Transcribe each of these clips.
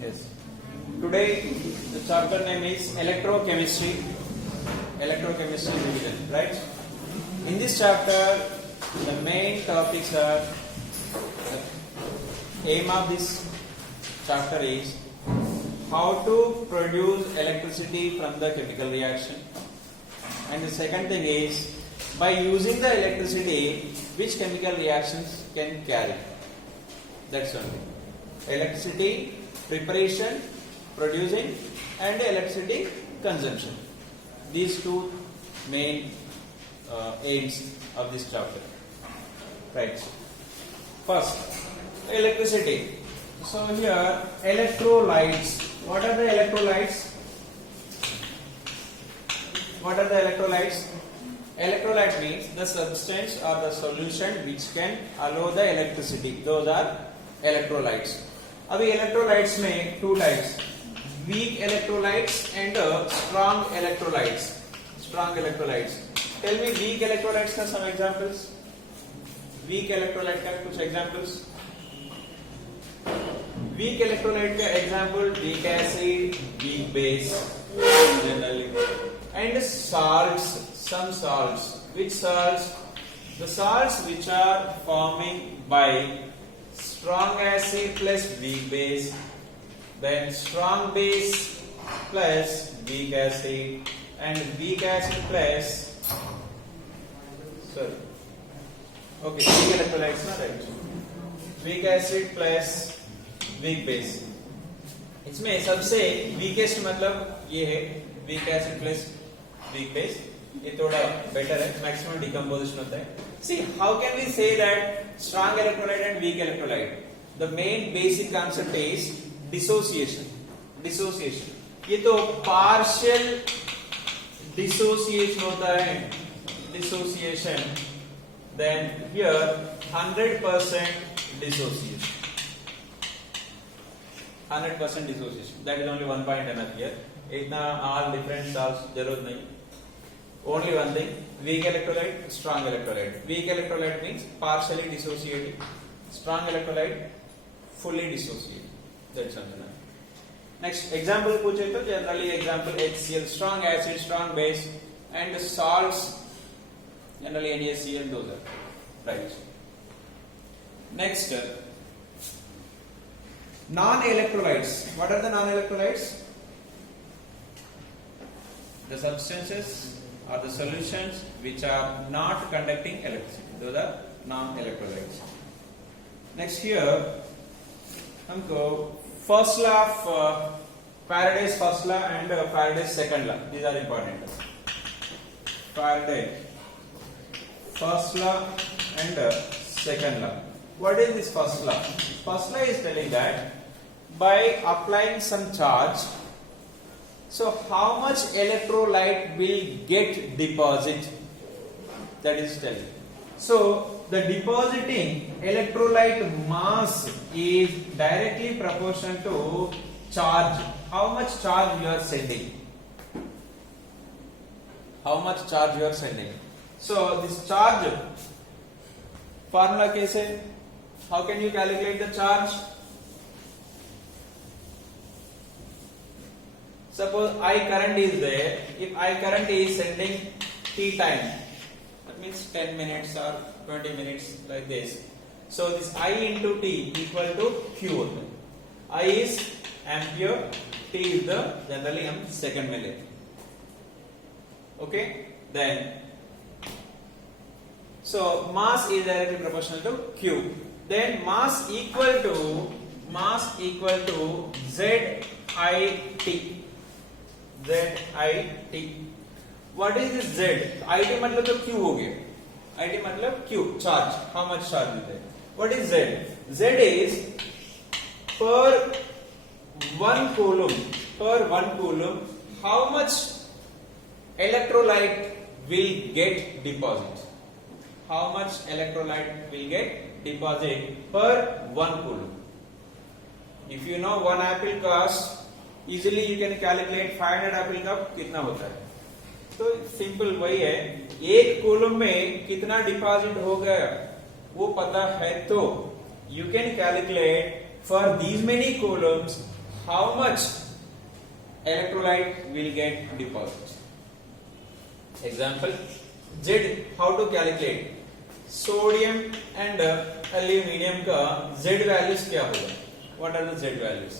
Yes. Today the chapter name is electrochemistry. Electrochemistry division, right? In this chapter, the main topics are the aim of this chapter is how to produce electricity from the chemical reaction, and the second thing is by using the electricity which chemical reactions can carry. That's only electricity preparation, producing, and electricity consumption. These two main aims of this chapter. Right. First, electricity. So here, electrolytes. What are the electrolytes? What are the electrolytes? Electrolyte means the substance or the solution which can allow the electricity. Those are electrolytes. अभी electrolytes में two types, weak electrolytes and strong electrolytes. Strong electrolytes. Tell me weak electrolytes का some examples. Weak electrolyte का कुछ examples. Weak electrolyte का example weak acid, weak base, generally, and salts. Some salts. Which salts? The salts which are forming by strong acid plus weak base, then strong base plus weak acid, and weak acid plus weak electrolytes, not right? Weak acid plus weak base. इसमें सबसे weakest मतलब ये है weak acid plus weak base. ये थोड़ा better है, maximum decomposition होता है. See, how can we say that strong electrolyte and weak electrolyte? The main basic concept is dissociation. Dissociation. ये तो partial dissociation होता है. Dissociation. Then here 100% dissociation. 100% dissociation. That is only one point enough here. इतना all different salts जरूरत नहीं. Only one thing, weak electrolyte, strong electrolyte. Weak electrolyte means partially dissociated. Strong electrolyte, fully dissociated. That's something. Next example पूछे तो generally example HCl, strong acid, strong base, and salts, generally NaCl, those are right. Next, non-electrolytes. What are the non-electrolytes? The substances or the solutions which are not conducting electricity. Those are non-electrolytes. Next here, हमको first law of Faraday's first law and Faraday's second law. These are important. Faraday first law and second law. What is this first law? First law is telling that by applying some charge, so how much electrolyte will get deposit? That is telling. So the depositing electrolyte mass is directly proportional to charge. How much charge you are sending? How much charge you are sending? So this charge formula कैसे? How can you calculate the charge? Suppose I current is there. If I current is sending T time, that means 10 minutes or 20 minutes like this. So this I into T equal to Q. I is ampere, T is the generally second milli. Okay? Then, so mass is directly proportional to Q. Then mass equal to ZIT. ZIT. What is this Z? IT मतलब तो Q हो गया. IT मतलब Q, charge. How much charge is there? What is Z? Z is per 1 coulomb, how much electrolyte will get deposit? How much electrolyte will get deposit per 1 coulomb? If you know 1 apple cost, easily you can calculate 500 apple का कितना होता है. तो simple वही है, 1 coulomb में कितना deposit हो गया वो पता है तो you can calculate for these many coulombs how much electrolyte will get deposited. Example Z, how to calculate sodium and aluminium का Z values क्या होगा? What are the Z values?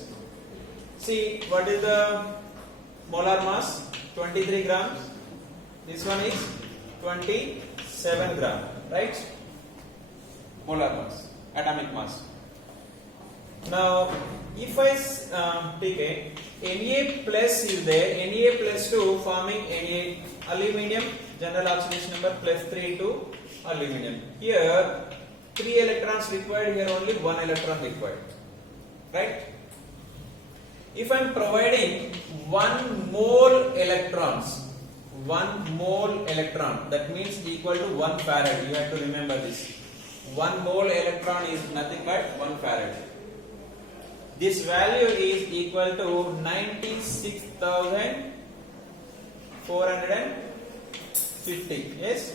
See, what is the molar mass? 23 grams. This one is 27 gram, right? Molar mass, atomic mass. Now, if I take a Na plus is there, Na plus 2 forming Na aluminium, general oxidation number plus 3 to aluminium. Here 3 electrons required, here only 1 electron required, right? If I am providing 1 mole electrons, 1 mole electron, that means equal to 1 farad. You have to remember this. 1 mole electron is nothing but 1 farad. This value is equal to 96,450. Yes?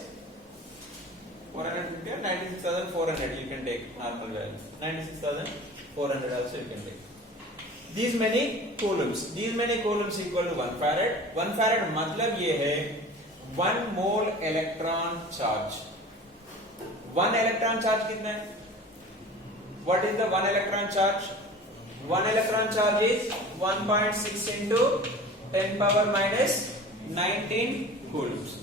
450 or 96,400 you can take normal value. 96,400 also you can take. These many coulombs equal to 1 farad. 1 farad मतलब ये है 1 mole electron charge. 1 electron charge कितना है? What is the 1 electron charge? 1 electron charge is 1.6 into 10 power minus 19 coulombs.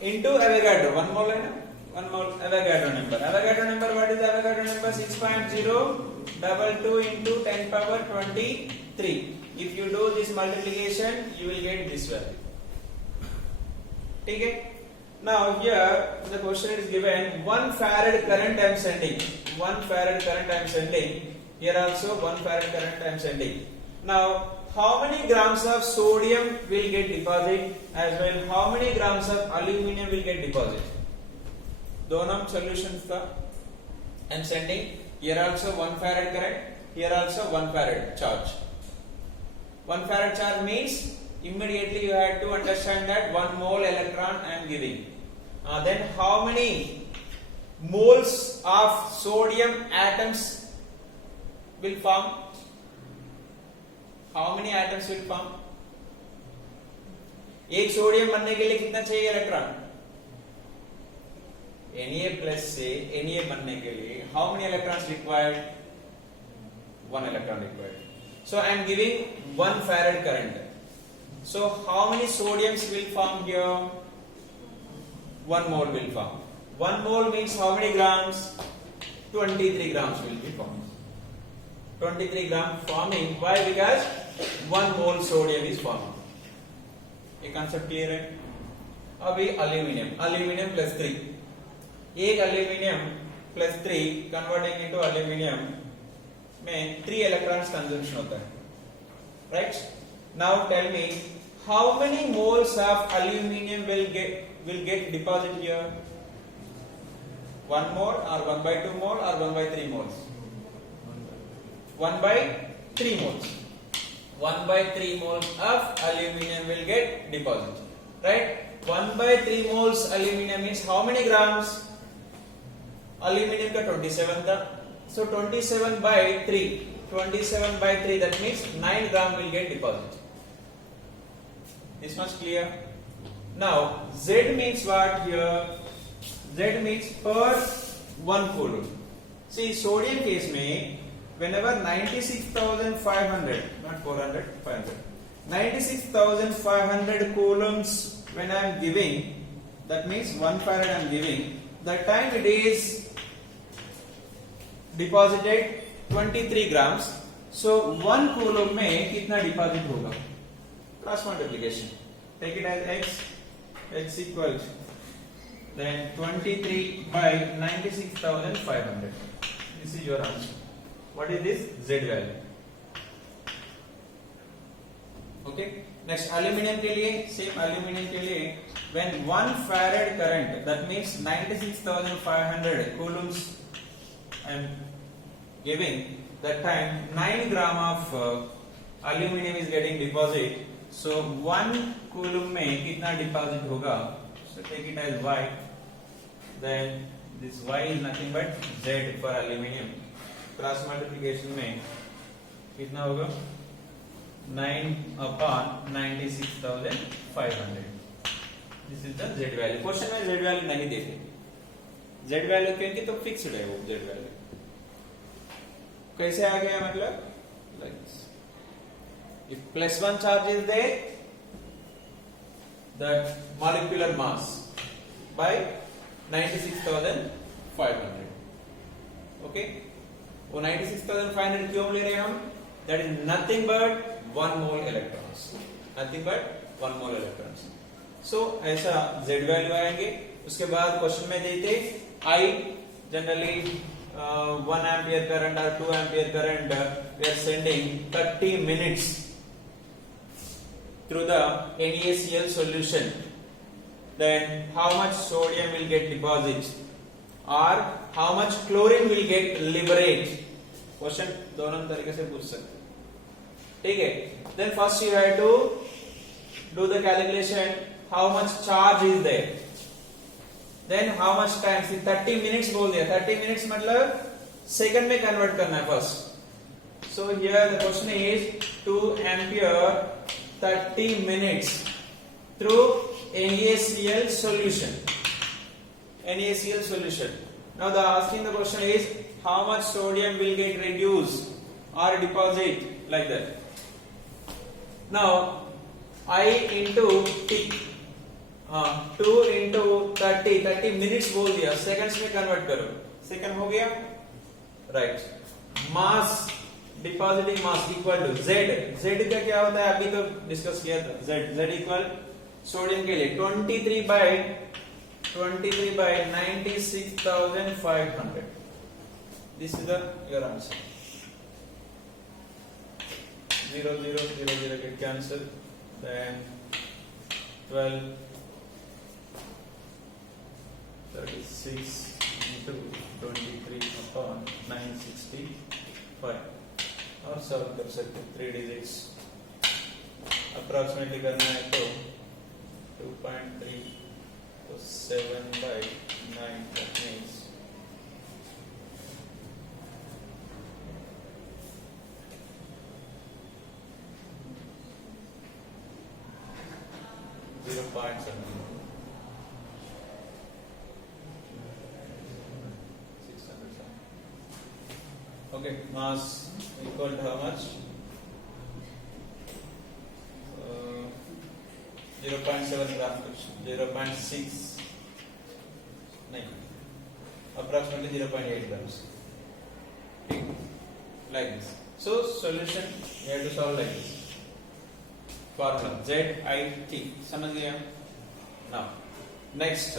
Into Avogadro, 1 mole है ना? 1 mole Avogadro number. Avogadro number, what is Avogadro number? 6.022 into 10 power 23. If you do this multiplication, you will get this value. Okay? Now here the question is given 1 farad current I am sending. 1 farad current I am sending. Here also 1 farad current I am sending. Now how many grams of sodium will get deposited as well? How many grams of aluminium will get deposited? दोनों solutions का I am sending. Here also 1 farad current. Here also 1 farad charge. 1 farad charge means immediately you have to understand that 1 mole electron I am giving. Then how many moles of sodium atoms will form? How many atoms will form? एक sodium बनने के लिए कितना चाहिए electron? Na plus से Na बनने के लिए how many electrons required? 1 electron required. So I am giving 1 farad current. So how many sodiums will form here? 1 mole will form. 1 mole means how many grams? 23 grams will be formed. 23 gram forming. Why? Because 1 mole sodium is forming. ये concept clear है? अभी aluminium plus 3. एक aluminium plus 3 converting into aluminium में 3 electrons consumption होता है. Right? Now tell me how many moles of aluminium will get deposited here? 1 mole or 1 by 2 mole or 1 by 3 moles? 1 by 3 moles. 1 by 3 moles of aluminium will get deposited. Right? 1 by 3 moles aluminium means how many grams? Aluminium का 27 था. So 27 by 3. 27 by 3 that means 9 gram will get deposited. This much clear? Now Z means what here? Z means per 1 coulomb. See sodium case में whenever 96,500 not 400 500 96,500 coulombs when I am giving, that means 1 farad I am giving, that time it is deposited 23 grams. So 1 coulomb में कितना deposit होगा? Cross multiplication. Take it as x equals then 23 by 96,500. This is your answer. What is this? Z value. Okay. Next aluminium के लिए same aluminium के लिए when 1 farad current, that means 96,500 coulombs I am giving, that time 9 gram of aluminium is getting deposited. So 1 coulomb में कितना deposit होगा? So take it as y. Then this y is nothing but Z for aluminium. Cross multiplication में कितना होगा 9/96,500. This is the Z value. Question में Z value नहीं देते. Z value क्योंकि तो फिक्स्ड है वो जेड वैल्यू. कैसे आ गया मतलब like if +1 charge is there that molecular mass by 96,500. Okay, वो 96,500 क्यों ले रहे हैं हम? That is nothing but 1 mole electrons. Nothing but 1 mole electrons. So ऐसा जेड वैल्यू आएंगे. उसके बाद क्वेश्चन में देते आई जनरली 1 एम्पियर करंट और 2 ampere current we are sending 30 minutes through the NaCl solution. Then how much sodium will get deposited or how much chlorine will get liberated? Question दोनों तरीके से पूछ सकते. ठीक है. Then first you have to do the calculation how much charge is there. Then how much time? 30 minutes बोल दिया. 30 minutes मतलब सेकंड में कन्वर्ट करना है first. So here the question is 2 ampere 30 minutes through NaCl solution. NaCl solution. Now the asking the question is how much sodium will get reduced or deposit like that. Now I into T 2 into 30 minutes बोल दिया. Seconds में convert करो. Second हो गया right. Mass depositing mass equal to Z. Z का क्या होता है अभी तो डिस्कस किया था. Z इक्वल सोडियम के लिए 23 by 96,500. This is the your answer. 0 0 0 0 get cancelled. Then 12 36 into 23/965 और सॉल्व कर सकते 3 digits. अप्रोक्सीमेटली करना है तो 2.3 तो 7/9 that means 0.7. 600. Okay, mass equal to how much? 0.7 ग्राम, 0.6 नहीं, approximately 0.8 grams. Like this. So solution you have to solve like this. Formula ZIT. समझ गया? Now next,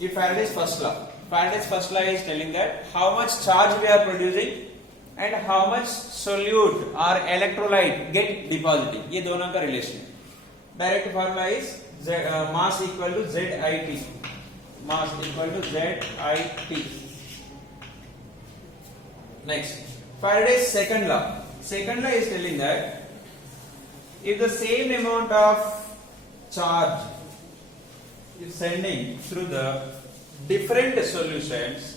if Faraday's first law. Faraday's first law is telling that how much charge we are producing and how much solute or electrolyte get deposited. ये दोनों का relation. Direct formula is mass equal to ZIT. Mass equal to ZIT. Next, Faraday's second law. Second law is telling that if the same amount of charge is sending through the different solutions,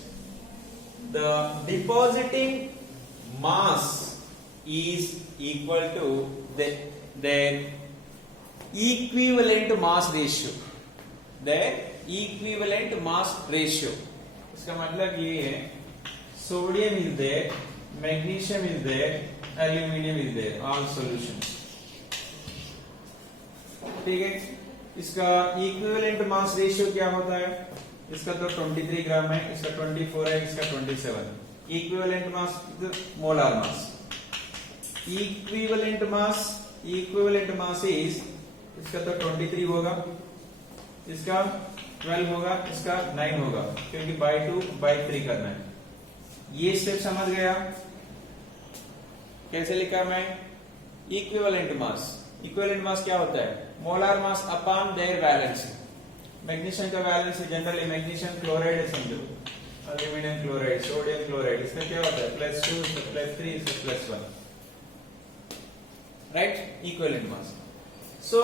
the depositing mass is equal to their equivalent mass ratio. Their equivalent mass ratio. इसका मतलब ये है sodium is there, magnesium is there, aluminium is there, all solutions. ठीक है. इसका equivalent mass ratio क्या होता है? इसका तो 23 ग्राम है, इसका 24 है, इसका 27. Equivalent mass molar mass. Equivalent mass is इसका तो 23 होगा, इसका 12 होगा, इसका 9 होगा, क्योंकि बाय 2 बाय 3 करना है. ये स्टेप समझ गया? कैसे लिखा मैं? Equivalent mass. इक्विवेलेंट मास क्या होता है? Molar mass upon their valency. Magnesium का वैलेंसी जनरली मैग्नीशियम क्लोराइड है समझो, एल्यूमिनियम क्लोराइड, सोडियम क्लोराइड, इसका क्या होता है? +2, +3, +1. Right? Equivalent mass. So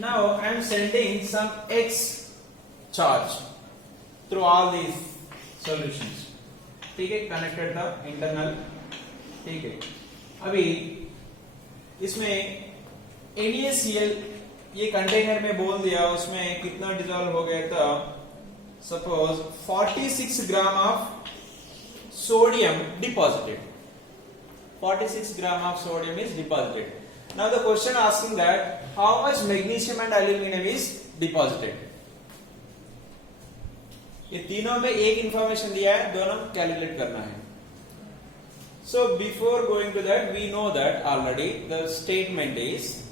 now I am sending some X charge through all these solutions. ठीक है, connected the internal ठीक है। अभी इसमें NaCl ये कंटेनर में बोल दिया, उसमें कितना डिजोल्व हो गया था, suppose 46 gram of sodium deposited, 46 gram of sodium is deposited. Now the question asking that how much magnesium and aluminum is deposited. ये तीनों में एक इंफॉर्मेशन दिया है, दोनों कैलकुलेट करना है. So before going to that, we know that already the statement is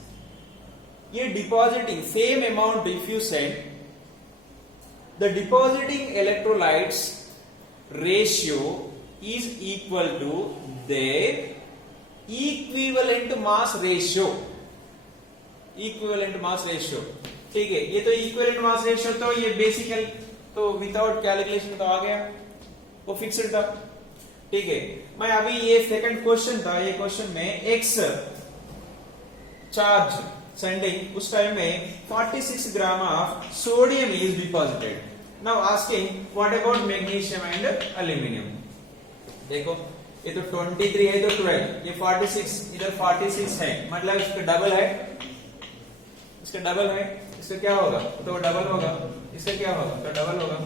ये depositing same amount if you send the depositing electrolytes ratio is equal to their equivalent mass ratio, equivalent mass ratio. ठीक है, ये तो equivalent mass ratio तो ये बेसिकल तो without calculation तो आ गया, वो फिक्स्ड था. ठीक है, मैं अभी ये सेकंड क्वेश्चन था, ये क्वेश्चन में एक्स चार्ज सेंडिंग उस टाइम में 46 gram of sodium is deposited. Now asking what about magnesium and aluminium. देखो ये तो 23 है तो 12, ये 46, इधर 46 है, मतलब इसका डबल है, इसका डबल है, इसका क्या होगा तो डबल होगा, इसका क्या होगा तो डबल होगा.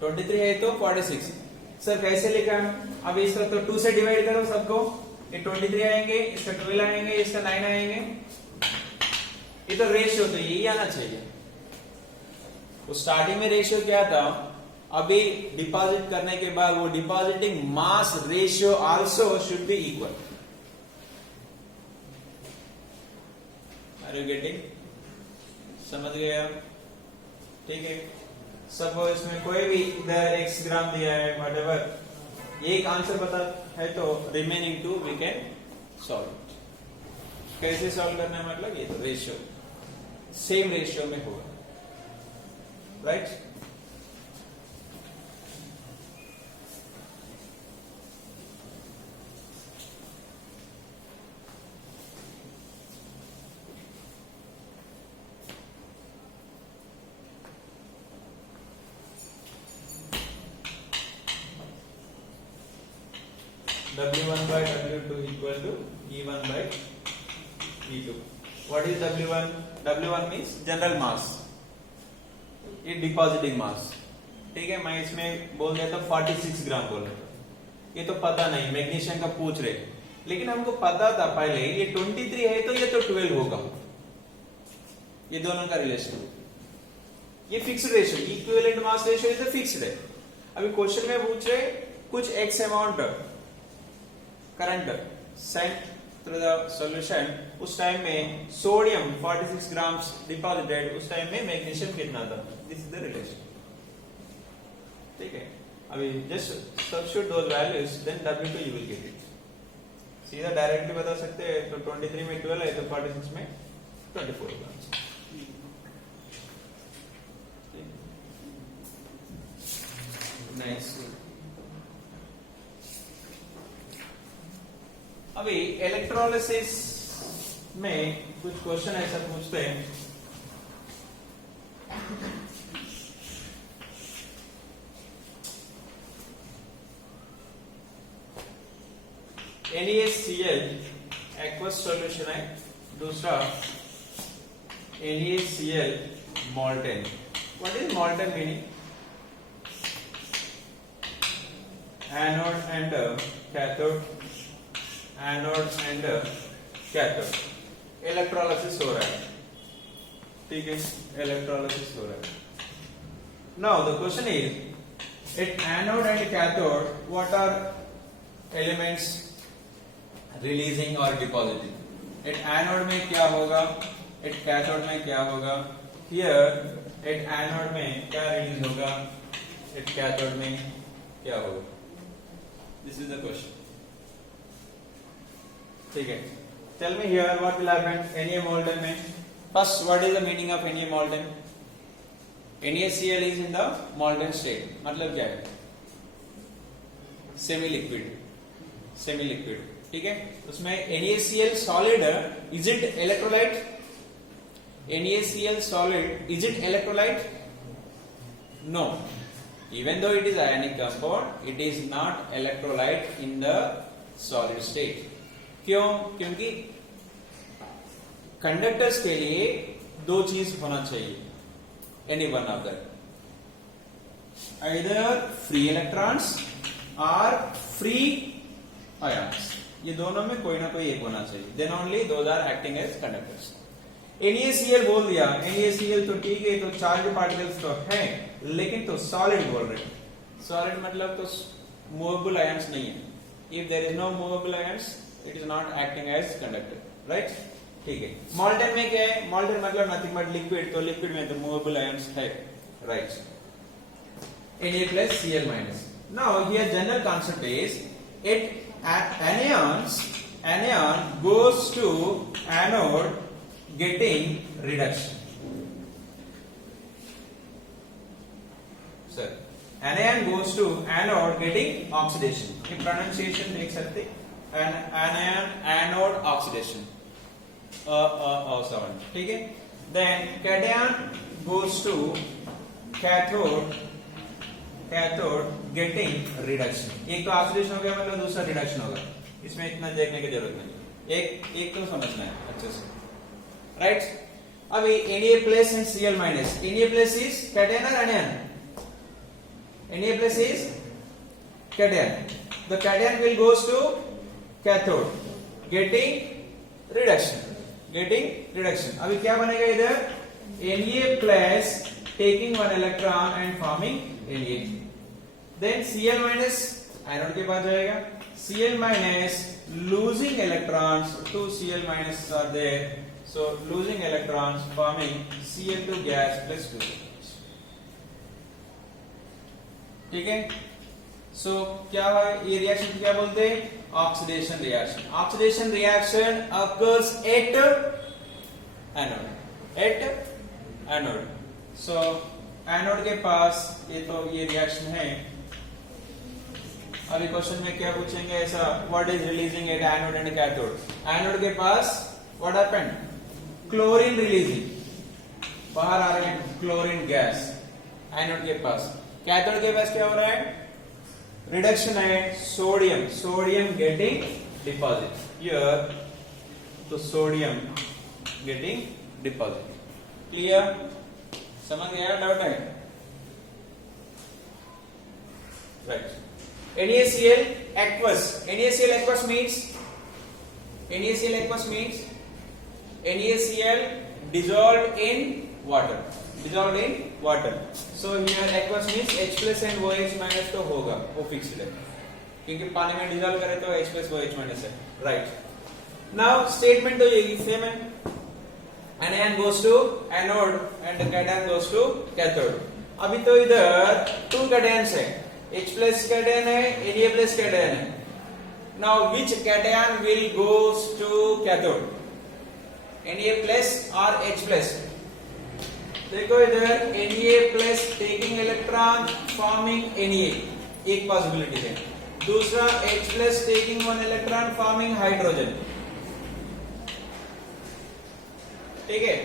तो 23 है तो 46. सर कैसे लिखा? अब इसका तो 2 से डिवाइड करो सबको, ये 23 आएंगे, इसका 12 आएंगे, इसका 9 आएंगे. ये तो रेशियो तो यही आना चाहिए. तो स्टार्टिंग में रेशियो क्या था, अभी डिपॉजिट करने के बाद वो depositing mass ratio also should be equal. Are you getting? समझ गए आप? ठीक है. सपोज इसमें कोई भी इधर x ग्राम दिया है, व्हाटएवर, एक आंसर पता है तो रिमेनिंग 2 वी कैन सॉल्व. कैसे सॉल्व करना है, मतलब ये तो रेशियो सेम रेशियो में होगा, right? W1 by W2 equal to E1 by E2. What is W1? W1 means general mass, ये डिपॉजिटिंग मास. ठीक है, मैं इसमें बोल दिया था 46 ग्राम बोल रहा था, ये तो पता नहीं, मैग्नीशियम का पूछ रहे, लेकिन हमको पता था पहले ये 23 है तो ये तो 12 होगा. ये दोनों का रिलेशन, ये fixed ratio, equivalent mass ratio is fixed है. अभी क्वेश्चन में पूछ रहे कुछ X amount current sent through the solution, उस टाइम में सोडियम 46 ग्राम डिपॉजिटेड, उस टाइम में मैग्नीशियम कितना था. This is the relation. ठीक है, अभी just substitute those values, then W2 you will get it. सीधा डायरेक्टली बता सकते हैं. तो 23 में 12 है तो 46 में 24 होगा. नाइस. अभी इलेक्ट्रोलिसिस में कुछ क्वेश्चन ऐसा पूछते हैं. NaCl एक्वस सॉल्यूशन है, दूसरा NaCl molten. What is molten meaning? Anode and cathode, anode and cathode. Electrolysis हो रहा है. ठीक है, इलेक्ट्रोलिसिस हो रहा है. Now the question is at anode and cathode what are elements releasing और डिपॉजिटिंग. एट एनोड में क्या होगा, एट कैथोड में क्या होगा. हियर एट एनोड में क्या रिलीज होगा, एट कैथोड में क्या होगा. This is the question. ठीक है, tell me here what will happen Na molten में. First, what is the meaning of Na molten? NaCl इज इन द molten state. मतलब क्या है? Semi liquid, semi liquid. ठीक है, उसमें NaCl solid, is it electrolyte? NaCl solid, is it electrolyte? No, Even though it is ionic compound, it is not electrolyte in the solid state. क्यों? क्योंकि conductors के लिए दो चीज होना चाहिए, any one of that, either free electrons or free ions. ये दोनों में कोई ना कोई एक होना चाहिए, then only those are acting as conductors. NaCl बोल दिया, NaCl तो ठीक है, तो चार्ज पार्टिकल्स तो है, लेकिन तो सॉलिड बोल रहे, सॉलिड मतलब तो मूवेबल आयंस नहीं है. If there is no movable ions, it is not acting as conductor, right? ठीक है. मॉल्टन में क्या है? मॉल्टन मतलब नथिंग बट लिक्विड, तो लिक्विड में तो मूवेबल आयंस है, right? Na plus Cl minus. Now here general concept is anion goes to anode getting reduction. Sir, anion goes to anode getting oxidation. ये pronunciation देख सकते, anion anode oxidation. Sound, ठीक है. Then cation goes to cathode getting reduction. एक तो oxidation हो गया मतलब दूसरा रिडक्शन होगा, इसमें इतना देखने की जरूरत नहीं, एक तो समझना है अच्छे से, राइट? अभी Na plus and Cl minus. Na plus is cation or anion? Na plus is cation. The cation will goes to cathode getting reduction. अभी क्या बनेगा इधर? Na plus taking one electron and forming Na. Then Cl minus anode के पास जाएगा, Cl minus losing electrons, two Cl minus are there, so losing electrons forming Cl2 gas plus 2. ठीक है. सो क्या है ये रिएक्शन, क्या बोलते हैं? Oxidation reaction. Oxidation reaction occurs at anode. So anode के पास ये रिएक्शन है. अभी क्वेश्चन में क्या पूछेंगे ऐसा, what is releasing eight anode and cathode? Anode के पास व्हाट हैपेंड? क्लोरीन रिलीजिंग, बाहर आ रहे हैं क्लोरीन गैस एनोड के पास. कैथोड के पास क्या हो रहा है? रिडक्शन है, सोडियम गेटिंग डिपॉजिट हियर, तो सोडियम गेटिंग डिपॉजिट. क्लियर? समझ गया? डाउट है? Right. NaCl aqueous. NaCl aqueous means NaCl dissolved in water. So here aqueous means H plus and OH minus तो होगा, वो फिक्स्ड है, क्योंकि पानी में डिसॉल्व करे तो H plus OH minus है, राइट? नाउ स्टेटमेंट तो यही सेम है. Anion goes to anode and cation goes to cathode. अभी तो इधर two cations है, H plus cation है, Na plus cation है. Now which cation will goes to cathode? Na plus or H plus? देखो इधर Na plus taking electron forming Na, एक possibility है. दूसरा H plus taking one electron forming hydrogen. ठीक है.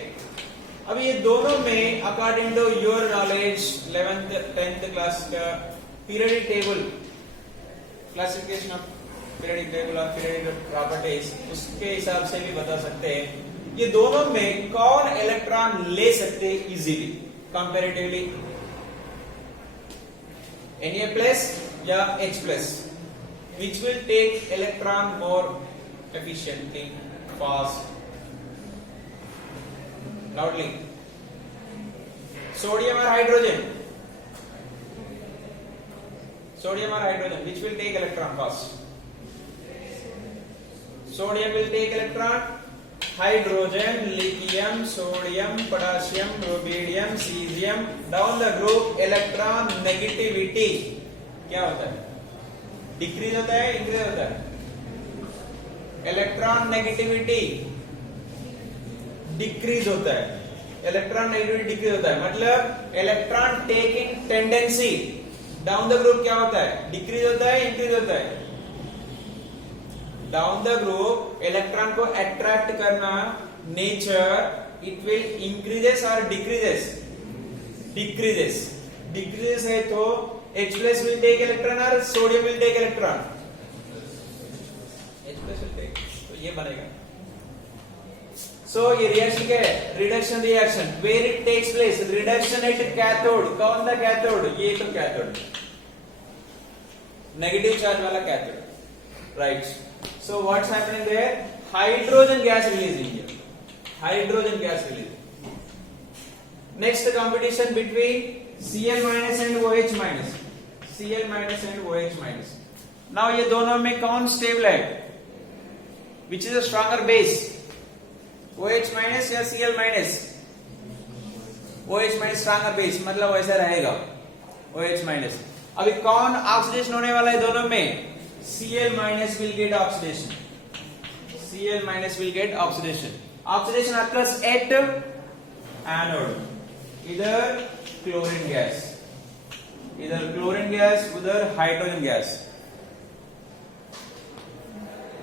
अब ये दोनों में according to your knowledge 11th 10th class का periodic table, classification of periodic table of periodic properties, उसके हिसाब से भी बता सकते हैं ये दोनों में कौन इलेक्ट्रॉन ले सकते हैं इजीली कंपैरेटिवली, Na plus या H plus, which will take electron more efficiently, fast. Loudly. Sodium or hydrogen? Which will take electron first? Sodium will take electron. Hydrogen, lithium, sodium, potassium, rubidium, cesium. Down the group, electron negativity क्या होता है? Decrease होता है, increase होता है? Electron negativity decrease होता है. Electron negativity decrease होता है, मतलब electron taking tendency down the group क्या होता है? डिक्रीज होता है, इंक्रीज होता है? डाउन द ग्रुप इलेक्ट्रॉन को अट्रैक्ट करना नेचर, इट विल इंक्रीजेस और डिक्रीजेस? डिक्रीजेस है तो H plus will take electron or sodium will take electron? H plus will take. तो ये बनेगा. So ये रिएक्शन क्या है? Reduction reaction. Where it takes place? Reduction at cathode. कौन सा cathode? ये तो cathode. Negative charge वाला cathode. Right. So what's happening there? Hydrogen gas releasing here. Hydrogen gas releasing. Next competition between Cl minus and OH minus. Cl minus and OH minus. Now ये दोनों में कौन stable है? Which is a stronger base? OH minus या Cl minus? OH minus stronger base मतलब वैसा रहेगा. OH minus. अभी कौन ऑक्सीडेशन होने वाला है दोनों में? Cl minus will get oxidation. Cl minus will get oxidation. Oxidation occurs at anode. Either chlorine gas, उधर hydrogen gas.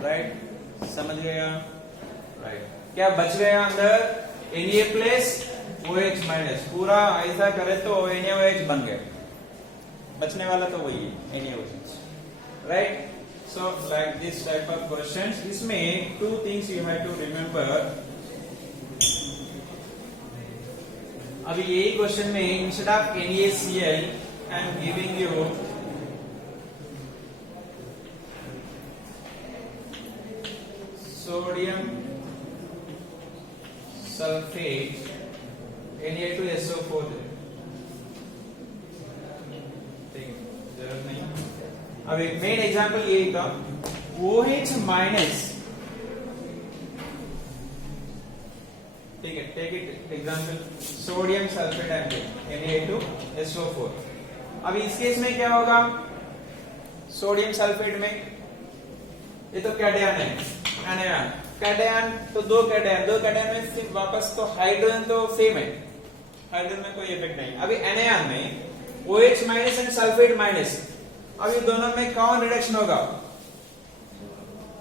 Right? समझ गया? Right. क्या बच गया अंदर? Na plus OH minus. पूरा ऐसा करे तो NaOH बन गया. बचने वाला तो वही है NaOH. Right? So like this type of questions, इसमें two things you have to remember. अभी यही क्वेश्चन में instead of NaCl I am giving you sodium sulfate Na2SO4. जरूरत नहीं. अब एक मेन एग्जांपल यही था. OH माइनस, ठीक है, take it example sodium sulphate Na2SO4. अभी इस केस में क्या होगा? सोडियम सल्फेट में ये तो कैटायन है, एनायन. कैटायन तो दो कैटायन में सिर्फ वापस तो हाइड्रोजन तो सेम है, हाइड्रोजन में कोई इफेक्ट नहीं. अभी एनायन में OH minus and sulphate minus. अभी दोनों में कौन रिडक्शन होगा?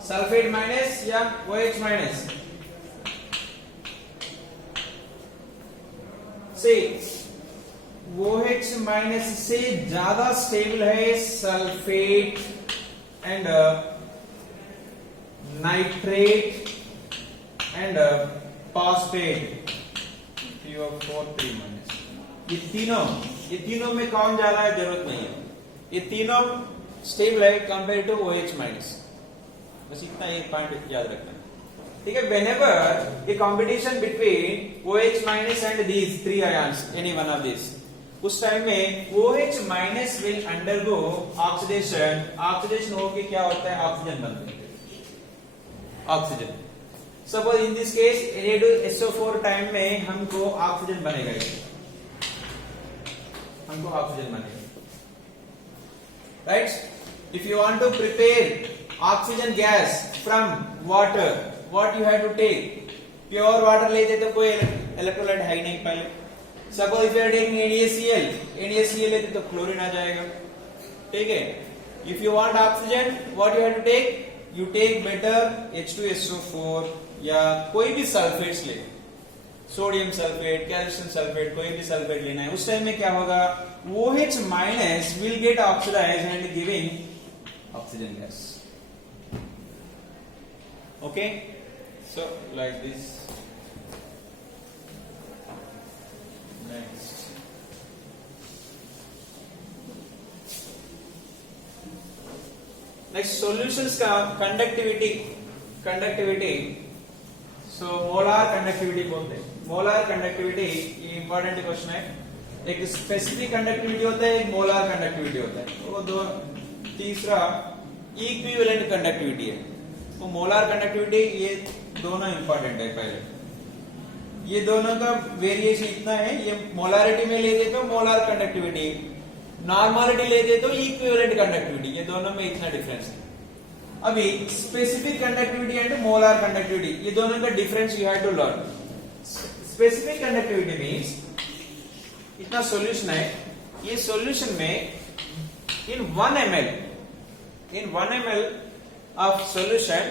सल्फेट माइनस या OH माइनस? से OH माइनस से ज्यादा स्टेबल है sulphate and nitrate and phosphate CO4 minus. ये तीनों में कौन ज्यादा है? जरूरत नहीं है. ये तीनों स्टेबल है कंपेयर टू OH माइनस. बस इतना एक पॉइंट याद रखना. ठीक है. whenever a competition between OH minus and these three ions, any one of these, उस टाइम में OH minus will undergo oxidation. Oxidation होके क्या होता है? ऑक्सीजन बनते हैं. Oxygen. Suppose in this case Na2SO4 time में हमको ऑक्सीजन बनेगा. हमको ऑक्सीजन बनेगा. Right. If you want to prepare oxygen gas from water, what you have to take? Pure water लेते तो कोई इलेक्ट्रोलाइट है ही नहीं पहले. Suppose if you are taking NaCl लेते तो क्लोरीन आ जाएगा. ठीक है. If you want oxygen, what you have to take? You take better H2SO4 या कोई भी सल्फेट्स ले. सोडियम सल्फेट, कैल्शियम सल्फेट, कोई भी सल्फेट लेना है. उस टाइम में क्या होगा? OH minus will get oxidized and giving oxygen gas. Okay. So like this. Next. Next solutions का conductivity. So molar conductivity बोलते हैं. Molar conductivity ये important क्वेश्चन है. एक स्पेसिफिक कंडक्टिविटी होता है, एक मोलार कंडक्टिविटी होता है. वो दो. तीसरा इक्विवेलेंट कंडक्टिविटी है. वो मोलार कंडक्टिविटी, ये दोनों इंपॉर्टेंट है. पहले ये दोनों का वेरिएशन इतना है. ये मोलारिटी में लेते तो मोलार कंडक्टिविटी, नॉर्मलिटी लेते तो इक्विवेलेंट कंडक्टिविटी. ये दोनों में इतना डिफरेंस है. अभी specific conductivity and molar conductivity, ये दोनों का difference you have to learn. Specific conductivity means इतना सॉल्यूशन है. ये सॉल्यूशन में in 1 ml of solution,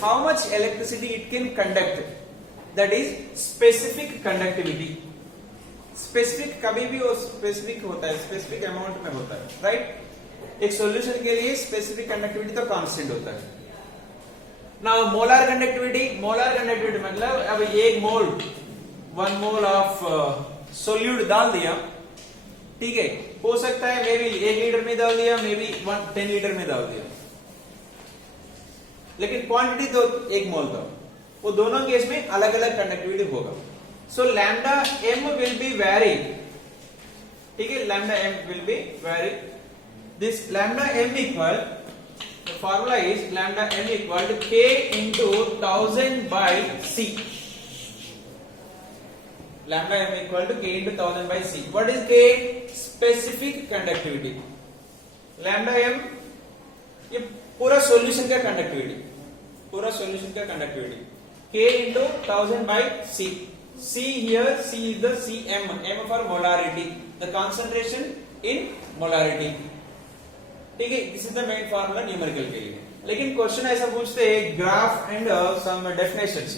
how much electricity it can conduct? That is specific conductivity. Specific कभी भी वो स्पेसिफिक होता है, स्पेसिफिक अमाउंट में होता है, राइट। एक सॉल्यूशन के लिए स्पेसिफिक कंडक्टिविटी तो कांस्टेंट होता है ना। मोलार कंडक्टिविटी मतलब अब एक मोल 1 मोल ऑफ सोल्यूट डाल दिया, ठीक है, हो सकता है मे बी 1 लीटर में डाल दिया, मे बी 10 लीटर में डाल दिया, लेकिन क्वांटिटी तो 1 मोल था। वो दोनों केस में अलग अलग कंडक्टिविटी होगा। सो lambda m will be very, ठीक है, lambda m will be very. This lambda m equal, the formula is lambda m equal to k into 1000 by c. Lambda m equal to k into 1000 by c. What is k? Specific conductivity. Lambda m ये पूरा solution का conductivity, पूरा solution का conductivity k into 1000 by c. c here, c is the cm, m for molarity, the concentration in molarity, ठीक है। This is the main formula numerical के लिए। लेकिन क्वेश्चन ऐसा पूछते हैं graph and some definitions,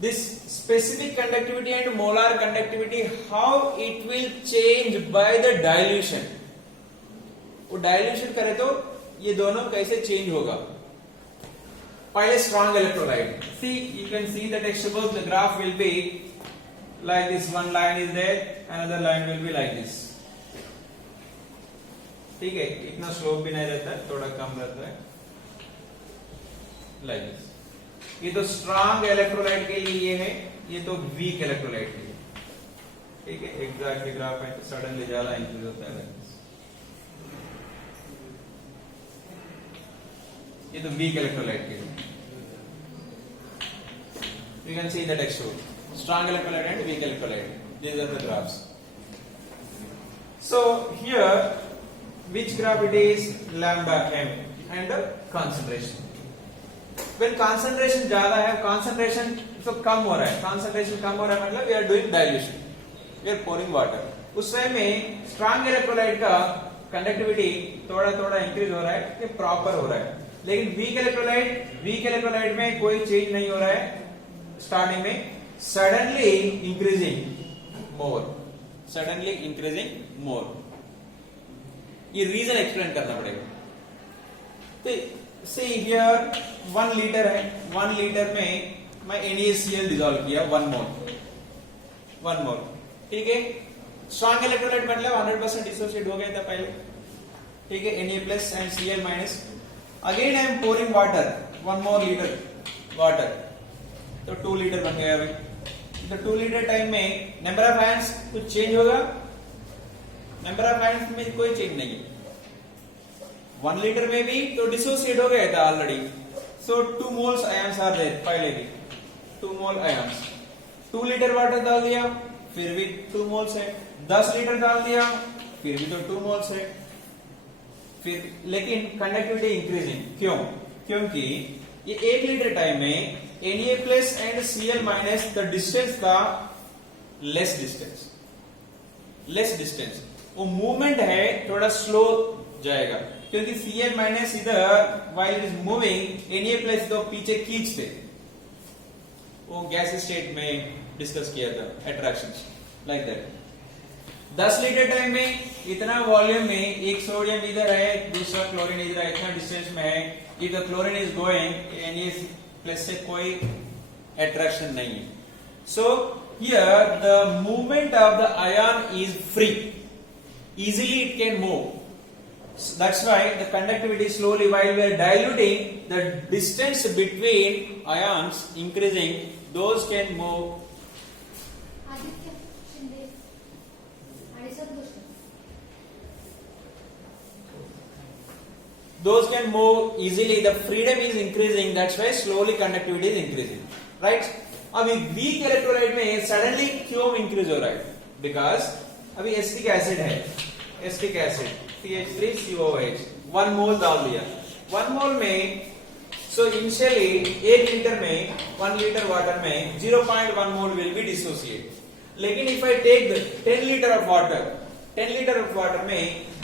this specific conductivity and molar conductivity, how it will change by the dilution. वो dilution करे तो ये दोनों कैसे चेंज होगा। पहले strong electrolyte, see you can see that suppose the graph will be like this, one line is there, another line will be like this, ठीक है, इतना स्लोप भी नहीं रहता है, थोड़ा कम रहता है, लाइक दिस। ये तो स्ट्रॉन्ग इलेक्ट्रोलाइट के लिए ये है, ये तो वीक इलेक्ट्रोलाइट के लिए, ठीक है। एग्जैक्टली ग्राफ है तो सडनली ज्यादा इंक्रीज होता है, लाइक दिस। ये तो वीक इलेक्ट्रोलाइट के लिए, you can see that extrude strong electrolyte and weak electrolyte, these are the graphs. So here which graph it is, lambda m and the concentration. When concentration ज्यादा है, concentration तो कम हो रहा है, concentration कम हो रहा है मतलब we are doing dilution, we are pouring water। उस समय में strong electrolyte का conductivity थोड़ा थोड़ा इंक्रीज हो रहा है, ये प्रॉपर हो रहा है। लेकिन weak electrolyte में कोई चेंज नहीं हो रहा है, स्टार्टिंग में suddenly increasing more, suddenly increasing more। ये रीजन एक्सप्लेन करना पड़ेगा। तो से हियर 1 लीटर है, 1 लीटर में मैं NaCl डिसॉल्व किया 1 मोल, ठीक है। स्ट्रॉन्ग इलेक्ट्रोलाइट मतलब 100% डिसोसिएट हो गया था पहले, ठीक है, Na plus and Cl minus. Again I am pouring water, 1 more litre water, तो 2 लीटर बन गया अभी। तो 2 लीटर टाइम में नंबर ऑफ आयंस कुछ चेंज होगा, नंबर ऑफ आयंस में कोई चेंज नहीं है। 1 लीटर में भी तो डिसोसिएट हो गया था already, so 2 moles ions are there, पहले भी 2 मोल आयंस। 2 लीटर वाटर डाल दिया, फिर भी 2 मोल्स है। 10 लीटर डाल दिया, फिर भी तो 2 मोल्स है। फिर लेकिन कंडक्टिविटी इंक्रीजिंग, क्यों? क्योंकि ये 1 लीटर टाइम में Na plus and Cl minus the distance का लेस डिस्टेंस, वो मूवमेंट है थोड़ा स्लो जाएगा, क्योंकि Cl माइनस इधर while it is moving, Na plus तो पीछे खींचते, वो गैस स्टेट में डिस्कस किया था attraction, like that. 10 litre time में इतना वॉल्यूम में एक सोडियम इधर है, दूसरा क्लोरीन इधर है, इतना डिस्टेंस में है, इधर chlorine is going, Na plus से कोई अट्रैक्शन नहीं है। So here the movement of the ion is free, easily it can move, that's why the conductivity slowly, while we are diluting, the distance between ions increasing, those can move. Those can move easily, the freedom is increasing, that's why slowly conductivity is increasing, right? अभी weak electrolyte में suddenly क्यों increase हो रहा है? Because अभी acetic acid है, acetic acid CH3COOH 1 मोल डाल दिया, 1 मोल में सो इनिशियली 1 लीटर में 1 लीटर वाटर में 0.1 मोल विल बी डिसोसिएट, लेकिन if I take 10 litre of water, 10 litre of water में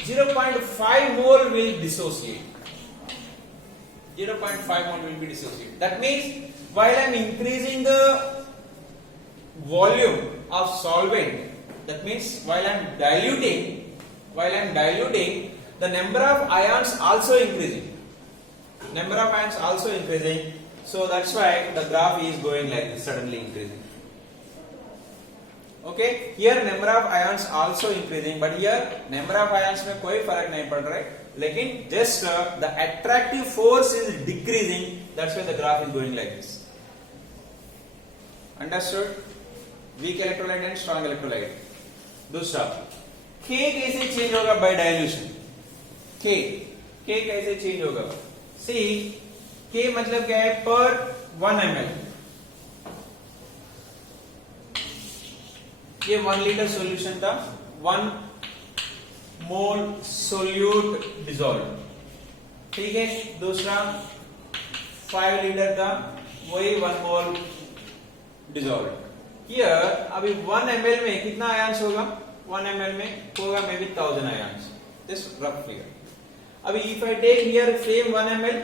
0.5 mole will dissociate, 0.5 mole will be dissociated. That means while I am increasing the volume of solvent, That means while I am diluting, the number of ions also increasing. Number of ions also increasing. So that's why the graph is going like this, suddenly increasing. Okay, here number of ions also increasing, but here number of ions में कोई फर्क नहीं पड़ रहा है, लेकिन just the attractive force is decreasing. That's why the graph is going like this. Understood? Weak electrolyte and strong electrolyte. दूसरा, K कैसे change होगा by dilution? K कैसे change होगा? See, K मतलब क्या है? Per 1 ml. ये 1 लीटर सॉल्यूशन था, 1 मोल सोल्यूट डिसॉल्व, ठीक है। दूसरा 5 लीटर था, वही 1 मोल डिसॉल्व। हियर अभी 1 ml में कितना आयंस होगा? 1 ml में होगा may be 1000 ions, this rough figure. अभी if I take here same 1 ml,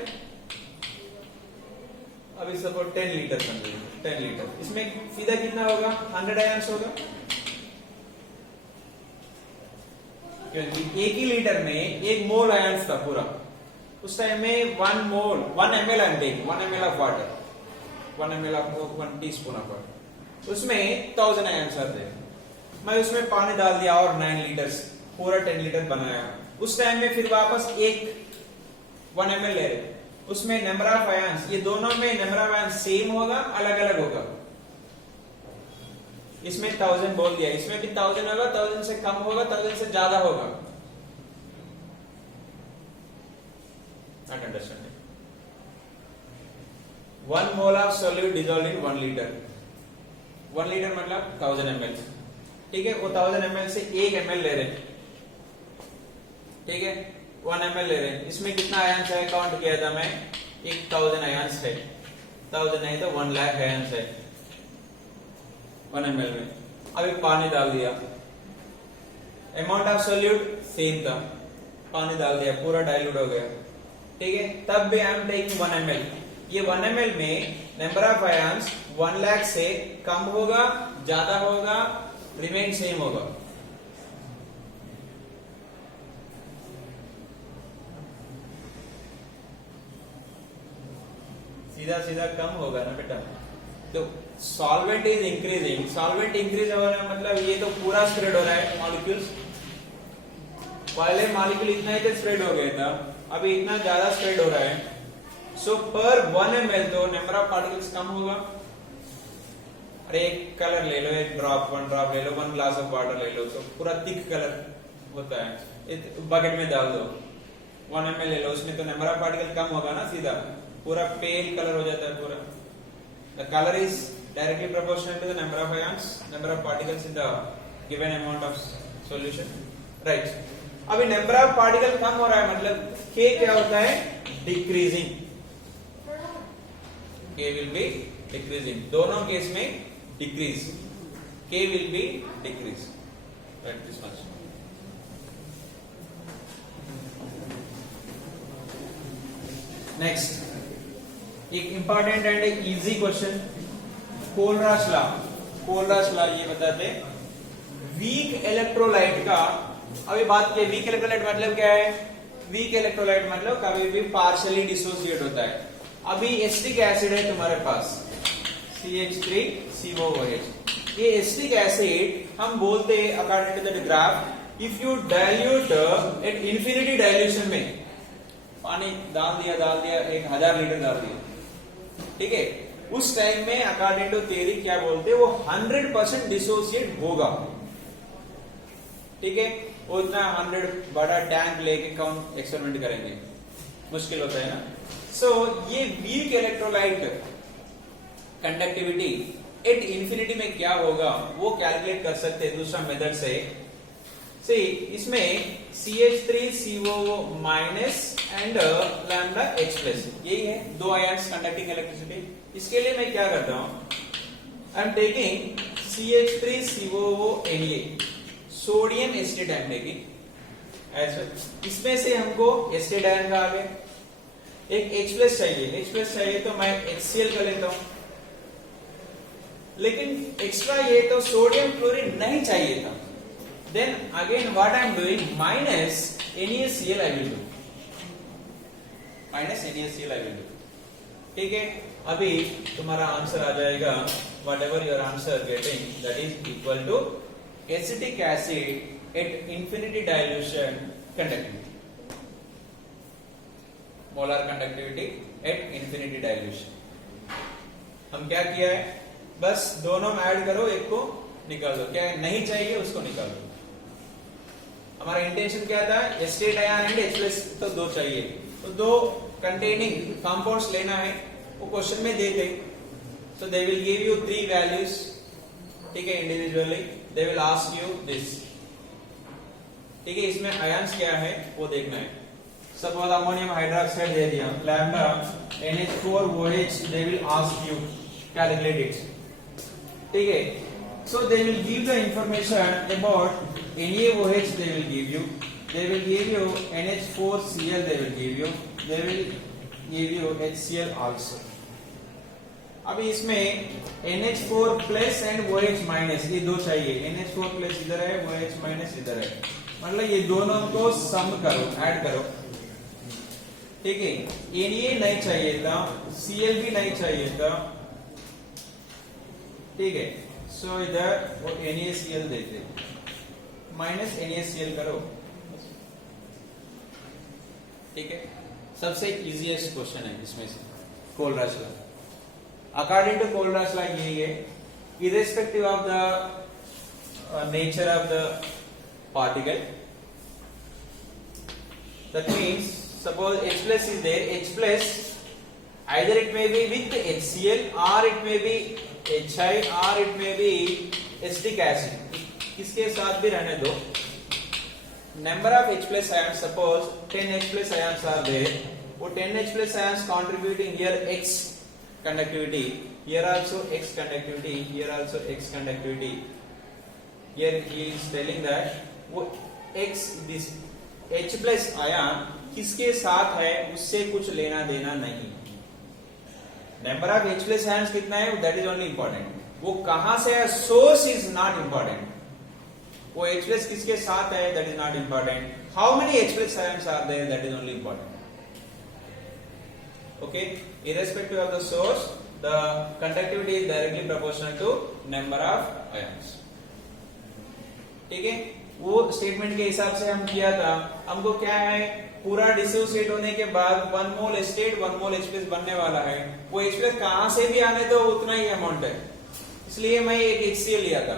अभी सपोज 10 लीटर समझिए, 10 लीटर, इसमें सीधा कितना होगा? 100 आयंस होगा, क्योंकि एक ही लीटर में 1 मोल आयंस था पूरा। उस टाइम में 1 मोल 1 ml I am taking, 1 ml of water, 1 ml of 1 teaspoon of water, उसमें 1000 आयंस आते। मैं उसमें पानी डाल दिया और 9 लीटर, पूरा 10 लीटर बनाया। उस टाइम में फिर वापस 1 ml ले रहे, उसमें नंबर ऑफ आयंस, ये दोनों में नंबर ऑफ आयंस सेम होगा, अलग अलग होगा। इसमें 1000 बोल दिया, इसमें भी 1000 होगा, 1000 से कम होगा, 1000 से ज्यादा होगा। Not understanding. 1 mole of solute dissolved in 1 liter. 1 litre मतलब 1000 ml, ठीक है। वो 1000 ml से 1 ml ले रहे हैं, ठीक है, 1 ml ले रहे हैं। इसमें कितना आयंस है? काउंट किया था मैं, 1000 आयंस है, 1000 नहीं तो 1 लाख आयंस है 1 ml में। अभी पानी डाल दिया, अमाउंट ऑफ सोल्यूट सेम था, पानी डाल दिया, पूरा डाइल्यूट हो गया, ठीक है। तब भी आई एम टेकिंग 1 ml। ये 1 ml में नंबर ऑफ आयंस 1 लाख से कम होगा, ज्यादा होगा, रिमेन सेम होगा। सीधा सीधा कम होगा ना बेटा। तो solvent is increasing, solvent increase हो रहा है मतलब ये तो पूरा स्प्रेड हो रहा है मॉलिक्यूल्स। पहले मॉलिक्यूल इतना ही स्प्रेड हो गया था, अभी इतना ज्यादा स्प्रेड हो रहा है। सो पर 1 ml तो नंबर ऑफ पार्टिकल्स कम होगा। अरे एक कलर ले लो, 1 ड्रॉप ले लो, 1 ग्लास ऑफ वाटर ले लो, तो पूरा थिक कलर होता है, बकेट में डाल दो, 1 ml ले लो, उसमें तो नंबर ऑफ पार्टिकल कम होगा ना, सीधा पूरा पेल कलर हो जाता है पूरा। The color is directly proportional to the number of ions, number of particles in the given amount of solution, right? अभी number of particles कम हो रहा है मतलब K क्या होता है? Decreasing. K will be decreasing. दोनों केस में decrease. K will be decrease. Right, this much. Next. एक important and easy question, Kohlrausch law ये बताते वीक इलेक्ट्रोलाइट का। अभी बात की वीक इलेक्ट्रोलाइट मतलब क्या है? वीक इलेक्ट्रोलाइट मतलब कभी भी पार्शियली डिसोसिएट होता है। अभी एसिटिक एसिड है तुम्हारे पास CH3COOH, ये एसिटिक एसिड हम बोलते हैं according to the graph, if you dilute at infinity dilution में, पानी डाल दिया 1000 लीटर डाल दिया, ठीक है, उस टाइम में अकॉर्डिंग टू थ्योरी क्या बोलते हैं, वो 100% डिसोसिएट होगा, ठीक है। वो इतना 100 बड़ा टैंक लेके काउंट एक्सपेरिमेंट करेंगे, मुश्किल होता है ना। सो ये weak electrolyte conductivity at infinity में क्या होगा वो कैलकुलेट कर सकते हैं दूसरा मेथड से। सी इसमें CH3COO minus and lambda H plus, यही है 2 आयंस कंडक्टिंग इलेक्ट्रिसिटी। इसके लिए मैं क्या करता हूं, I am taking CH3COO Na, sodium acetate I am taking ऐसा। इसमें से हमको एसिटेट आयन का आगे एक H प्लस चाहिए, तो मैं HCl का लेता हूं, लेकिन एक्स्ट्रा ये तो सोडियम क्लोरीन नहीं चाहिए था, then again what I am doing, minus NaCl I will do, minus NaCl I will do. ठीक है, अभी तुम्हारा आंसर आ जाएगा whatever your answer getting, that is equal to acetic acid at infinity dilution conductivity, molar conductivity at infinity dilution. हम क्या किया है, बस दोनों में ऐड करो, एक को निकाल दो, क्या नहीं चाहिए उसको निकाल दो. हमारा इंटेंशन क्या था, एस्टेट आयन एंड H+ तो दो चाहिए, तो दो कंटेनिंग कंपाउंड्स लेना है, वो क्वेश्चन में दे दे. So they will give you 3 values, ठीक है, individually they will ask you this. ठीक है, इसमें आयन्स क्या है वो देखना है. सपोज अमोनियम हाइड्रोक्साइड दे दिया, lambda NH4OH, they will ask you calculate it. ठीक है, so they will give the information about NaOH, they will give you, they will give you NH4Cl, they will give you, they will give you HCl also. अभी इसमें NH4 plus and OH minus ये दो चाहिए, NH4 plus इधर है, OH minus इधर है, मतलब ये दोनों को सम करो, ऐड करो. ठीक है, Na नहीं चाहिए था, Cl भी नहीं चाहिए था. ठीक है, सो इधर वो NaCl देते, माइनस NaCl करो. ठीक है, सबसे इजीएस्ट क्वेश्चन है इसमें से कोलराज लॉ. अकॉर्डिंग टू कोलराज लॉ यही है, irrespective of the nature of the particle, that means suppose H+ is there, H+ either it may be with HCl or it may be HI or it may be acetic acid, इसके साथ भी रहने दो. Number of H+ ions, suppose 10 H+ ions are there, वो 10 H+ ions contributing here X conductivity, here also X conductivity, here also X conductivity. Here he is telling that वो X, this H+ ion किसके साथ है उससे कुछ लेना देना नहीं. नंबर ऑफ H+ ions कितना है दैट इज ओनली इंपॉर्टेंट. वो कहां से है, सोर्स इज नॉट इंपॉर्टेंट. वो H+ किसके साथ है that is not important. How many H+ ions are there that is only important. Okay, irrespective of the source, the conductivity is directly proportional to number of ions. ठीक है, वो statement के हिसाब से हम किया था. हमको क्या है, पूरा डिसोसिएट होने के बाद 1 मोल एस्टेट 1 मोल H+ बनने वाला है. वो H+ कहां से भी आने दो उतना ही अमाउंट है, इसलिए मैं एक HCl लिया था.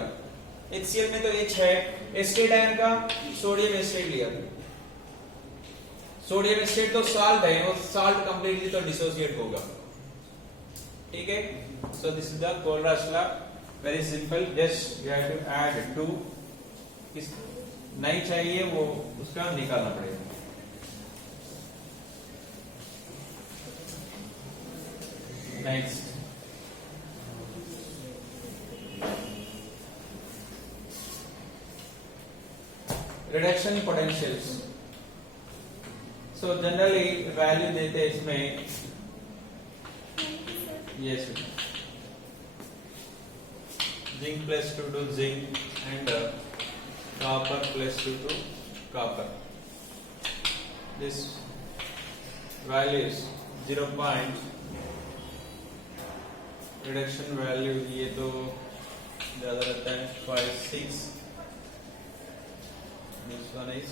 HCl में तो H है, एस्टेट आयन का सोडियम एस्टेट लिया था. सोडियम एस्टेट तो साल्ट है, वो साल्ट कंप्लीटली तो डिसोसिएट होगा. ठीक है, so this is the Kohlrausch law, very simple. Just you have to add 2. किस नहीं चाहिए वो उसका निकालना पड़ेगा. Next, reduction potentials. So generally value देते हैं इसमें, yes, zinc plus 2 to zinc and copper plus 2 to copper. This value is 0. Reduction value ये तो ज्यादा रहता है 5, 6. This one is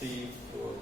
54.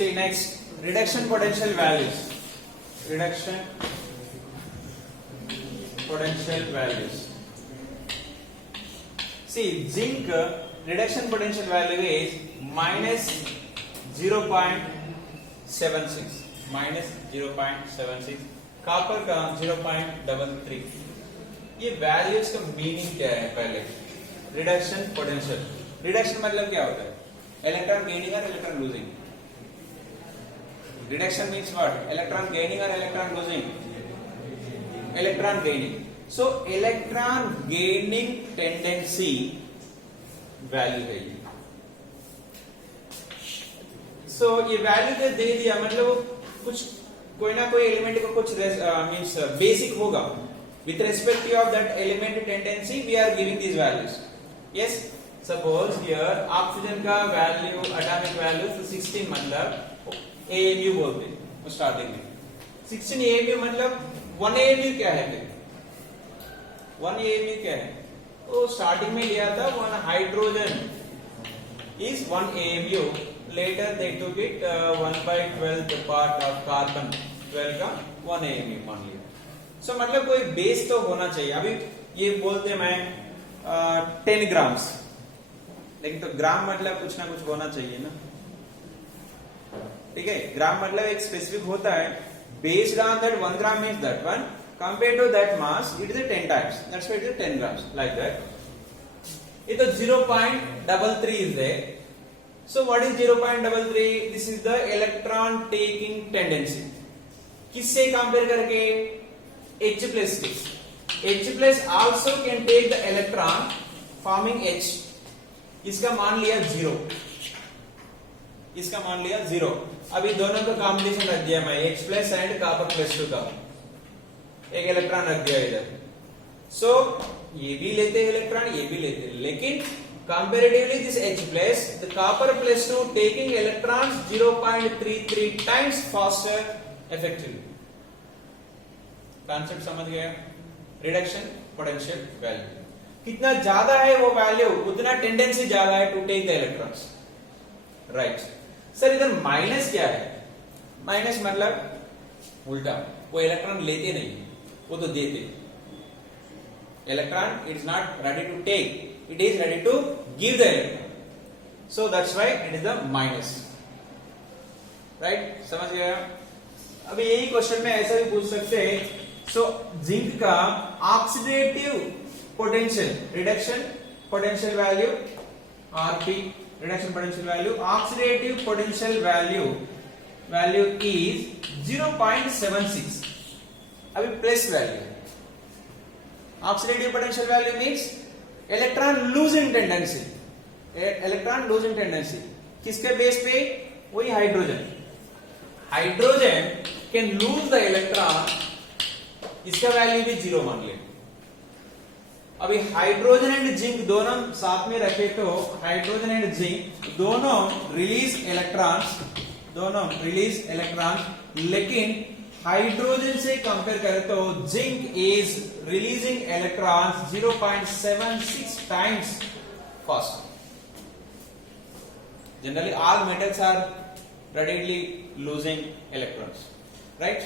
See next, reduction potential values. Reduction potential values. See, zinc reduction potential value is minus 0.76. Minus 0.76. Copper का 0.33. ये values का meaning क्या है? पहले रिडक्शन पोटेंशियल. रिडक्शन मतलब क्या होता है? इलेक्ट्रॉन गेनिंग और electron losing. Reduction means what? Electron gaining or electron losing? Electron gaining. So electron gaining tendency value है ये. So ये value तो दे दिया, मतलब कुछ कोई ना कोई एलिमेंट को कुछ means basic होगा. With respect to of that element tendency, we are giving these values. Yes. Suppose here oxygen का value, atomic value, so 16 मतलब AMU बोलते हैं स्टार्टिंग में. 16 AMU मतलब 1 AMU क्या है? 1 AMU क्या है? वो स्टार्टिंग में लिया था 1 hydrogen is 1 AMU. Later they took it 1/12th part of carbon 12 का 1 AMU मान लिया. So मतलब कोई बेस तो होना चाहिए. अभी ये बोलते हैं मैं 10 ग्राम्स, लेकिन तो ग्राम मतलब कुछ ना कुछ होना चाहिए ना. ठीक है, ग्राम मतलब एक स्पेसिफिक होता है. Based on that 1 gram means that one, compare to that mass it is 10 times. That's why it is 10 grams like that. ये तो 0.33 is there. So what is 0.33? This is the electron taking tendency. किससे compare करके? H plus के. H plus also can take the electron forming H. इसका मान लिया 0. इसका मान लिया 0. अभी दोनों का कॉम्बिनेशन रख दिया मैं, H plus and copper plus 2 का एक इलेक्ट्रॉन रख दिया इधर. सो ये भी लेते हैं इलेक्ट्रॉन, ये भी लेते हैं, लेकिन comparatively this H plus the copper plus 2 taking electrons 0.33 times faster effectively. Concept समझ गया? रिडक्शन पोटेंशियल वैल्यू कितना ज्यादा है वो वैल्यू, उतना टेंडेंसी ज्यादा है to take the electrons. Right sir, इधर माइनस क्या है? माइनस मतलब उल्टा, वो इलेक्ट्रॉन लेते नहीं, वो तो देते. Electron it is not ready to take, it is ready to give the electron. So that's why it is the minus. Right, समझ गया? अभी यही क्वेश्चन में ऐसा भी पूछ सकते हैं. सो जिंक का oxidative potential reduction potential value RP, reduction potential value, oxidative potential value is 0.76. अभी plus value. Oxidative potential value means electron losing tendency. Electron losing tendency किसके बेस पे? वही hydrogen. Hydrogen can lose the electron, इसका value भी 0 मान ले. अभी hydrogen and zinc दोनों साथ में रखे तो हाइड्रोजन एंड जिंक दोनों रिलीज इलेक्ट्रॉन्स, लेकिन हाइड्रोजन से कंपेयर करें तो zinc is releasing electrons 0.76 times fast. Generally all metals are readily losing electrons, right?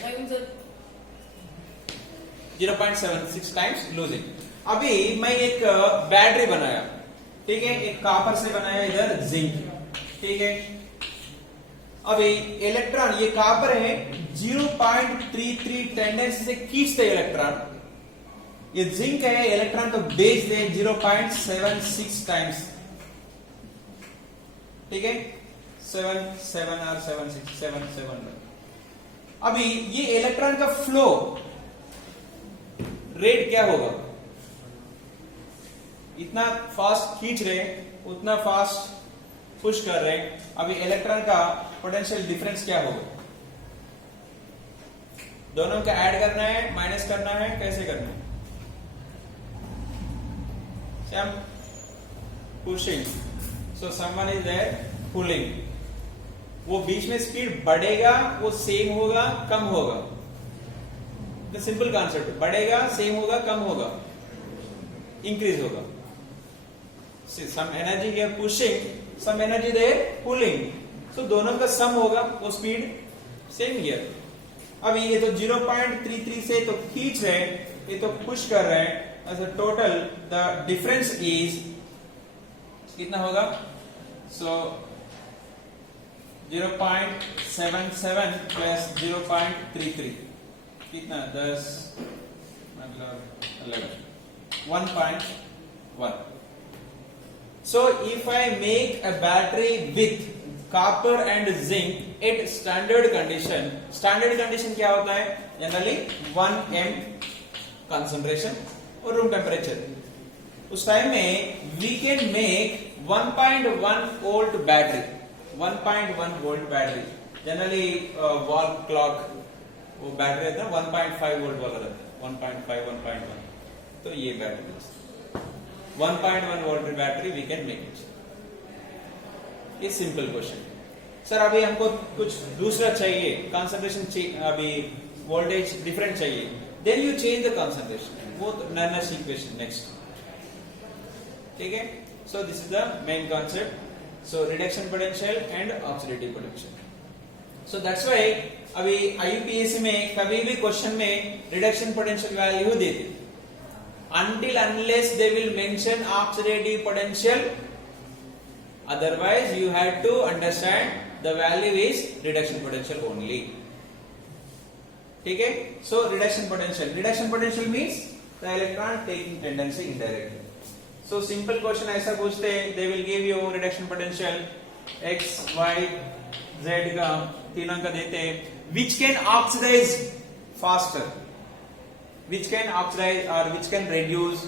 0.76 times losing. अभी मैं एक बैटरी बनाया, ठीक है, एक कॉपर से बनाया, इधर जिंक, ठीक है. अभी इलेक्ट्रॉन, ये कॉपर है, 0.33 टेंडेंसी से खींचते इलेक्ट्रॉन. ये जिंक है, इलेक्ट्रॉन को भेज दे 0.76 टाइम्स, ठीक है, 7 और 7. अभी ये इलेक्ट्रॉन का फ्लो रेट क्या होगा? इतना फास्ट खींच रहे हैं, उतना फास्ट पुश कर रहे हैं. अभी इलेक्ट्रॉन का पोटेंशियल डिफरेंस क्या होगा? दोनों का ऐड करना है, माइनस करना है, कैसे करना है? Some pushing, so someone is there pulling. वो बीच में स्पीड बढ़ेगा, वो सेम होगा, कम होगा. द सिंपल कॉन्सेप्ट, बढ़ेगा, सेम होगा, कम होगा, इंक्रीज होगा. Some energy here pushing, some energy there pulling. सो दोनों का सम होगा वो स्पीड सेम हियर। अब ये तो 0.33 से तो खींच रहे हैं, ये तो पुश कर रहे हैं, as a total the difference is कितना होगा? सो 0.77 प्लस 0.33 कितना? 10 मतलब 11 1.1. So if I make a battery with copper and zinc at standard condition क्या होता है? जनरली 1 m concentration और रूम टेम्परेचर। उस टाइम में we can make 1.1 volt battery, 1.1 volt battery. Generally wall clock वो बैटरी रहता है 1.5 वोल्ट वाला रहता है, 1.5 1.1। तो ये battery 1.1 volt battery we can make it. ये सिंपल क्वेश्चन। सर अभी हमको कुछ दूसरा चाहिए, कंसंट्रेशन अभी वोल्टेज डिफरेंट चाहिए, then you change the concentration, वो नर्नस इक्वेशन नेक्स्ट। ठीक है, so this is the main concept. So reduction potential and oxidative potential. So that's why अभी आईयूपीएससी में कभी भी क्वेश्चन में रिडक्शन पोटेंशियल वैल्यू देते until unless they will mention oxidative potential, otherwise you have to understand the value is reduction potential only. ठीक है, so reduction potential means the electron taking tendency indirectly. So simple question ऐसा पूछते हैं, they will give you reduction potential x y z का तीनों का देते हैं, which can oxidize faster, which can oxidize or which can reduce,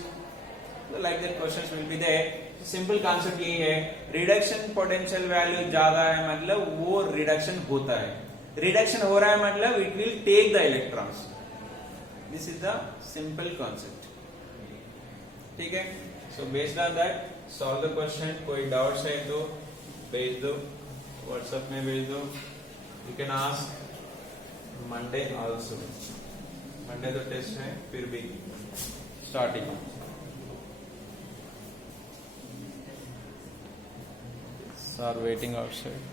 so like that questions will be there. Simple concept यही है, रिडक्शन पोटेंशियल वैल्यू ज्यादा है मतलब वो रिडक्शन होता है, रिडक्शन हो रहा है मतलब it will take the electrons. This is the simple concept. ठीक है, so based on that solve the question. कोई डाउट्स है तो भेज दो, व्हाट्सएप में भेज दो, you can ask Monday also. Monday तो टेस्ट है, फिर भी स्टार्टिंग are waiting outside.